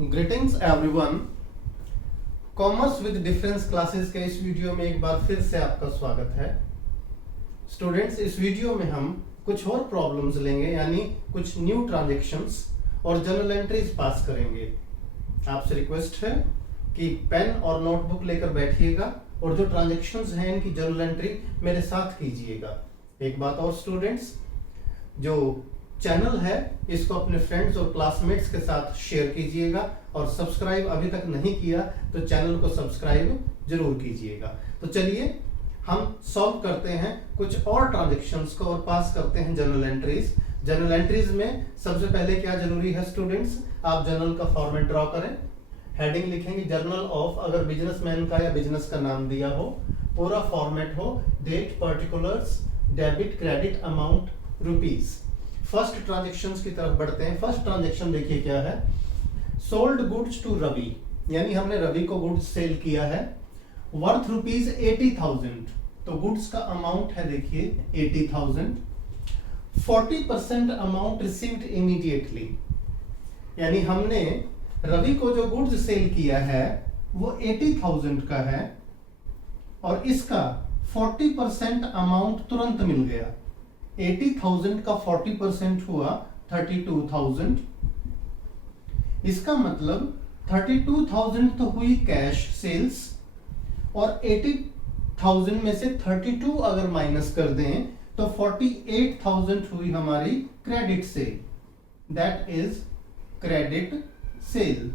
Greetings everyone. Commerce with difference classes के इस video में एक बार फिर से आपका स्वागत है। स्टूडेंट्स, इस वीडियो में हम कुछ और प्रॉब्लम्स लेंगे, यानी कुछ न्यू ट्रांजैक्शंस और जर्नल एंट्रीज पास करेंगे। आपसे रिक्वेस्ट है कि पेन और नोटबुक लेकर बैठिएगा और जो ट्रांजैक्शंस हैं इनकी जर्नल एंट्री मेरे साथ कीजिएगा। एक बात और स्टूडेंट्स, जो चैनल है इसको अपने फ्रेंड्स और क्लासमेट्स के साथ शेयर कीजिएगा और सब्सक्राइब अभी तक नहीं किया तो चैनल को सब्सक्राइब जरूर कीजिएगा। तो चलिए हम सॉल्व करते हैं कुछ और ट्रांजैक्शंस को और पास करते हैं जर्नल एंट्रीज। जर्नल एंट्रीज में सबसे पहले क्या जरूरी है स्टूडेंट्स, आप जर्नल का फॉर्मेट ड्रॉ करें। हेडिंग लिखेंगे जर्नल ऑफ, अगर बिजनेसमैन का या बिजनेस का नाम दिया हो, पूरा फॉर्मेट हो, date, particulars, debit, credit, amount, rupees. First transactions की तरफ बढ़ते हैं। फर्स्ट ट्रांजैक्शन देखिए क्या है, सोल्ड गुड्स टू रवि, यानी हमने रवि को गुड्स सेल किया है वर्थ रुपीज 80,000। तो गुड्स का अमाउंट है देखिए 80,000। 40% अमाउंट रिसीव्ड इमीडिएटली, यानी हमने रवि को जो गुड्स सेल किया है वो 80,000 का है और इसका 40% अमाउंट तुरंत मिल गया। 80,000 का 40% हुआ 32,000। इसका मतलब 32,000 तो हुई कैश सेल्स और 80,000 में से 32 अगर माइनस कर दें तो 48,000 हुई हमारी credit sale. That is credit sale.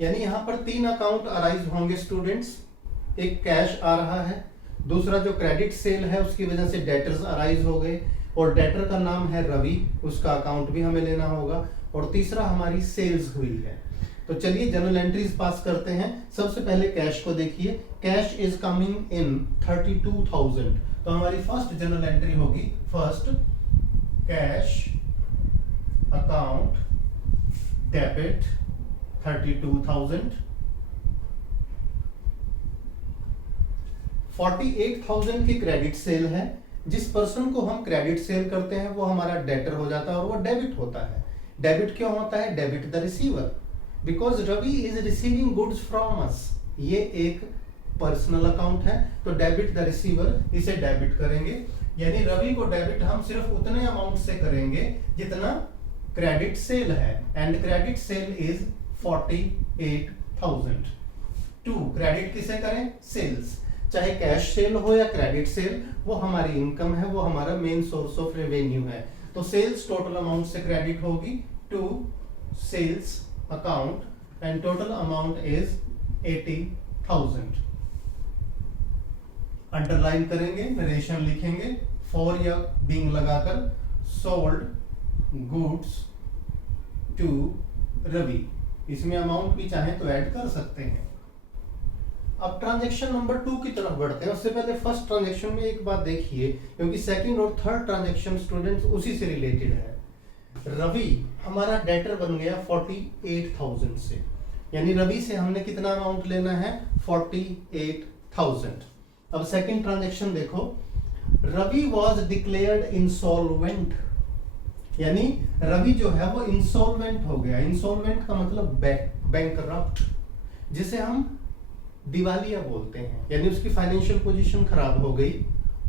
यानी यहां पर तीन अकाउंट अराइज होंगे स्टूडेंट्स। एक कैश आ रहा है, दूसरा जो क्रेडिट सेल है उसकी वजह से डेटर्स अराइज हो गए और डेटर का नाम है रवि, उसका अकाउंट भी हमें लेना होगा, और तीसरा हमारी सेल्स हुई है। तो चलिए जर्नल एंट्रीज पास करते हैं। सबसे पहले कैश को देखिए, कैश इज कमिंग इन 32,000। तो हमारी फर्स्ट जर्नल एंट्री होगी फर्स्ट कैश अकाउंट डेबिट 32,000। 48,000 की क्रेडिट सेल है। जिस पर्सन को हम क्रेडिट सेल करते हैं वो हमारा डेटर हो जाता है और वो डेबिट होता है। डेबिट क्यों होता है? Debit the receiver, because Ravi is receiving goods from us. ये एक पर्सनल अकाउंट है तो डेबिट द रिसीवर, इसे डेबिट करेंगे। यानी रवि को डेबिट हम सिर्फ उतने अमाउंट से करेंगे जितना क्रेडिट सेल है, and credit sale is 48,000। To credit किसे करें? सेल्स। चाहे कैश सेल हो या क्रेडिट सेल, वो हमारी इनकम है, वो हमारा मेन सोर्स ऑफ रेवेन्यू है। तो सेल्स टोटल अमाउंट से क्रेडिट होगी to sales account and total amount is 80,000। Underline करेंगे, नरेशन लिखेंगे, फॉर या बीइंग लगाकर, सोल्ड गुड्स टू रवि। इसमें अमाउंट भी चाहे तो ऐड कर सकते हैं। अब ट्रांजैक्शन नंबर 2 की तरफ बढ़ते हैं। उससे पहले फर्स्ट ट्रांजैक्शन में एक बात देखिए, क्योंकि सेकंड और थर्ड ट्रांजैक्शन स्टूडेंट्स उसी से रिलेटेड है। रवि हमारा डेटर बन गया 48,000 से, यानी रवि से हमने कितना अमाउंट लेना है? 48,000। अब सेकंड ट्रांजैक्शन देखो, रवि वाज डिक्लेयर्ड इंसॉल्वेंट, यानी रवि जो है वो इंसॉल्वेंट हो गया। इंसॉल्वेंट का मतलब बैंकरप्ट, जिसे हम दिवालिया बोलते हैं, यानी उसकी फाइनेंशियल पोजीशन खराब हो गई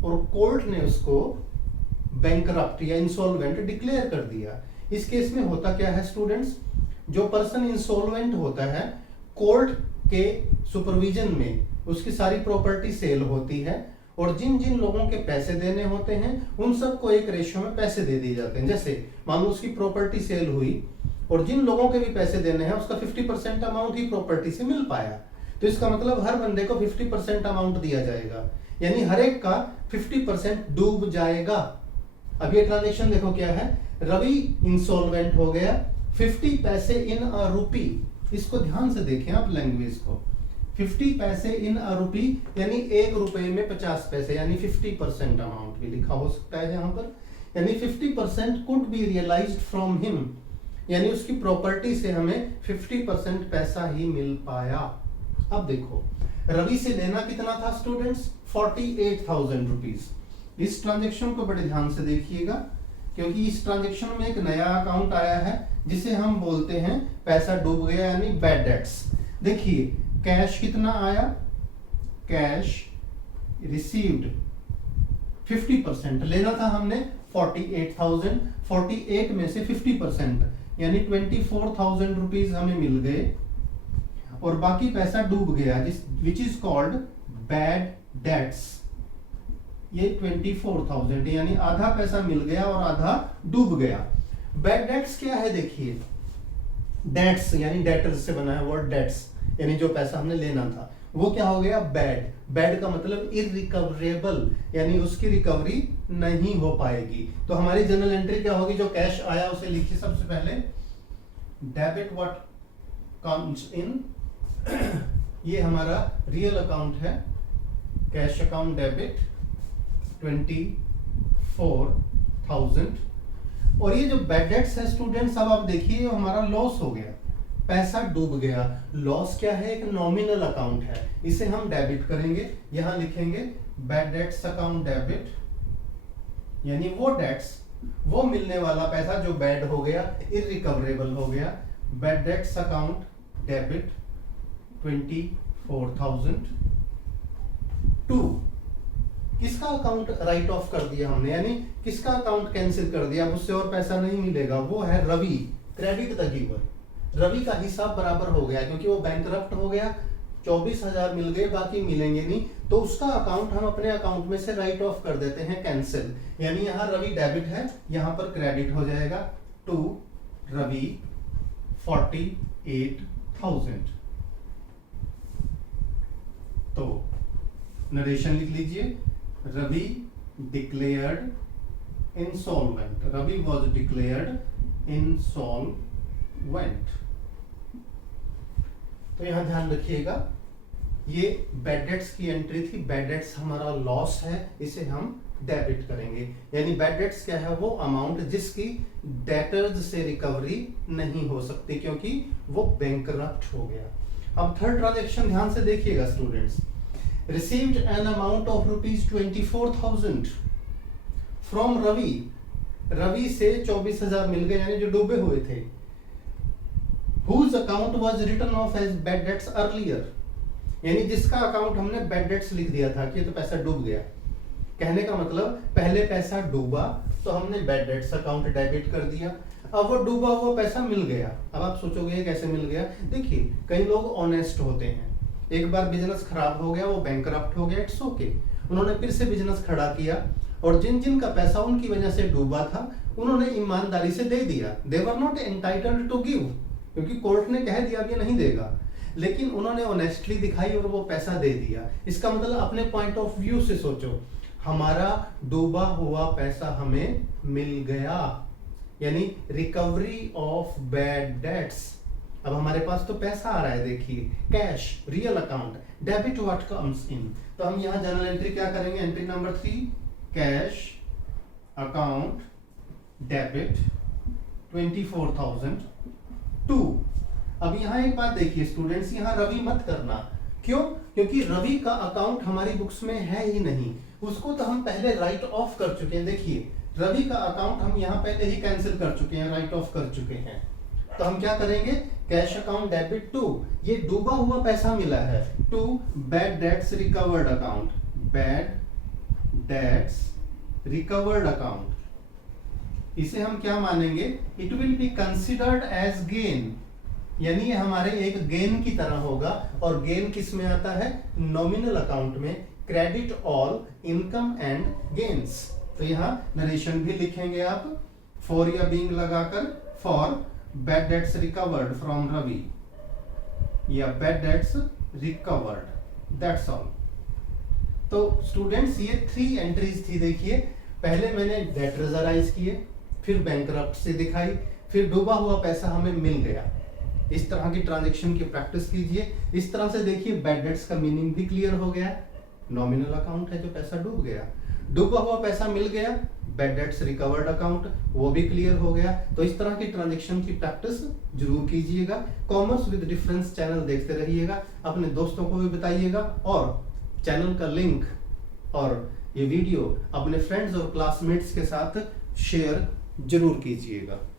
और कोर्ट ने उसको बैंकरप्ट या इंसॉल्वेंट डिक्लेयर कर दिया। इस केस में होता क्या है स्टूडेंट्स, जो पर्सन इंसॉल्वेंट होता है, कोर्ट के सुपरविजन में उसकी सारी प्रॉपर्टी सेल होती है और जिन जिन लोगों के पैसे देने होते हैं उन सबको एक रेशियो में पैसे दे दिए जाते हैं। जैसे मान लो उसकी प्रॉपर्टी सेल हुई और जिन लोगों के भी पैसे देने हैं उसका 50% अमाउंट ही प्रॉपर्टी से मिल पाया, तो इसका मतलब हर बंदे को 50% अमाउंट दिया जाएगा, यानी हर एक का 50% डूब जाएगा। अब ये ट्रांजैक्शन देखो क्या है, रवि इंसॉल्वेंट हो गया, 50 पैसे इन अ रुपी। इसको ध्यान से देखें आप लैंग्वेज को, 50 पैसे इन अ रुपी, यानी 1 रुपए में 50 पैसे, यानी 50% अमाउंट भी लिखा हो सकता है यहाँ पर। यानी 50% could be realised from him, यानी उसकी प्रॉपर्टी से हमें 50% पैसा ही मिल पाया। अब देखो रवि से लेना कितना था स्टूडेंट्स? 48,000 रुपीज। इस ट्रांजैक्शन को बड़े ध्यान से देखिएगा। क्योंकि इस ट्रांजेक्शन में एक नया अकाउंट आया है जिसे हम बोलते हैं पैसा डूब गया यानी बैड डेट्स। देखिए कैश कितना आया, कैश रिसीव्ड 50% लेना था हमने 48,000, 48 में से 50% यानी 24,000 रुपीज हमें मिल गए और बाकी पैसा डूब गया which is called bad debts. ये 24,000 यानी आधा पैसा मिल गया और आधा डूब गया। बैड डेट्स क्या है देखिए, डेट्स यानी डेटर्स से बना है वर्ड, डेट्स यानी जो पैसा हमने लेना था वो क्या हो गया बैड। बैड का मतलब इररिकवरेबल यानी उसकी रिकवरी नहीं हो पाएगी। तो हमारी जर्नल एंट्री क्या होगी, जो कैश आया उसे लिखिए सबसे पहले डेबिट व्हाट कम्स इन। ये हमारा रियल अकाउंट है, कैश अकाउंट डेबिट 24,000। और ये जो बैड डेट्स है स्टूडेंट्स, अब आप देखिए हमारा लॉस हो गया, पैसा डूब गया। लॉस क्या है, एक नॉमिनल अकाउंट है, इसे हम डेबिट करेंगे। यहां लिखेंगे बैड डेट्स अकाउंट डेबिट, यानी वो डेट्स, वो मिलने वाला पैसा जो बैड हो गया, इररिकवरेबल हो गया। Bad debts account debit 24,000 to किसका अकाउंट राइट ऑफ कर दिया हमने, यानी किसका अकाउंट कैंसिल कर दिया, उससे और पैसा नहीं मिलेगा, वो है Ravi. Credit the giver, Ravi का हिसाब बराबर हो गया क्योंकि वो बैंकरप्ट हो गया, 24,000 मिल गए, बाकी मिलेंगे नहीं, तो उसका अकाउंट हम अपने अकाउंट में से राइट ऑफ कर देते हैं, कैंसिल। यानी यहाँ रवि डेबिट है, यहाँ पर क्रेडिट हो जाएगा टू रवि 48,000। तो नरेशन लिख लीजिए, Ravi declared insolvent, Ravi was declared insolvent. तो यहां ध्यान रखिएगा ये बैड डेट्स की एंट्री थी, बैड डेट्स हमारा लॉस है, इसे हम डेबिट करेंगे। यानी बैड डेट्स क्या है, वो अमाउंट जिसकी डेटर्स से रिकवरी नहीं हो सकती क्योंकि वो बैंकरप्ट हो गया। अब थर्ड ट्रांजैक्शन ध्यान से देखिएगा students, received an amount of ₹24,000 from Ravi, Ravi से 24,000 मिल गए यानी जो डूबे हुए थे। whose account was written off as bad debts earlier, यानी जिसका अकाउंट हमने बैड डेट्स लिख दिया था कि ये तो पैसा डूब गया। कहने का मतलब पहले पैसा डूबा तो हमने बैड डेट्स अकाउंट डेबिट कर दिया, अब वो डूबा हुआ पैसा मिल गया। अब आप सोचोगे ये कैसे मिल गया, देखिए कई लोग ऑनेस्ट होते हैं, एक बार बिजनेस खराब हो गया, वो बैंकरप्ट हो गया, इट्स ओके, उन्होंने फिर से बिजनेस खड़ा किया और जिन जिन का पैसा उनकी वजह से डूबा था उन्होंने ईमानदारी से दे दिया। They were not entitled to give, क्योंकि कोर्ट ने कह दिया कि नहीं देगा, लेकिन उन्होंने ऑनेस्टली दिखाई और वो पैसा दे दिया। इसका मतलब अपने पॉइंट ऑफ व्यू से सोचो, हमारा डूबा हुआ पैसा हमें मिल गया, यानी रिकवरी ऑफ बैड डेट्स। अब हमारे पास तो पैसा आ रहा है, देखिए cash real account, debit what comes in. तो हम यहां जनरल एंट्री क्या करेंगे, entry number 3 cash account debit 24,000 to. अब यहां एक बात देखिए स्टूडेंट्स, यहां रवि मत करना, क्यों, क्योंकि रवि का अकाउंट हमारी बुक्स में है ही नहीं, उसको तो हम पहले राइट ऑफ कर चुके हैं। देखिए रवि का अकाउंट हम यहां पहले ही कैंसिल कर चुके हैं, राइट ऑफ कर चुके हैं। तो हम क्या करेंगे, कैश अकाउंट डेबिट टू, ये डूबा हुआ पैसा मिला है, to bad debts recovered account, bad debts recovered account. इसे हम क्या मानेंगे, it will be considered as gain, यानी ये हमारे एक गेन की तरह होगा। और गेन किस में आता है, नॉमिनल अकाउंट में, credit all income and gains. तो यहां नरेशन भी लिखेंगे आप, फॉर या बीइंग लगाकर, for bad debts recovered from Ravi या bad debts recovered, that's all. तो स्टूडेंट्स ये 3 एंट्रीज थी, देखिए पहले मैंने डेटर्स अराइज किए, फिर बैंकरप्ट से दिखाई, फिर डूबा हुआ पैसा हमें मिल गया। इस तरह की ट्रांजैक्शन की प्रैक्टिस कीजिए। इस तरह से देखिए बैड डेट्स का मीनिंग भी क्लियर हो गया, नॉमिनल अकाउंट है जो पैसा डूब गया, डूबा हुआ पैसा मिल गया, बैड डेट्स रिकवर्ड अकाउंट वो भी क्लियर हो गया। तो इस तरह की ट्रांजैक्शन की प्रैक्टिस जरूर कीजिएगा। कॉमर्स विद डिफरेंस चैनल देखते रहिएगा, अपने दोस्तों को भी बताइएगा और चैनल का लिंक और ये वीडियो अपने फ्रेंड्स और क्लासमेट्स के साथ शेयर जरूर कीजिएगा।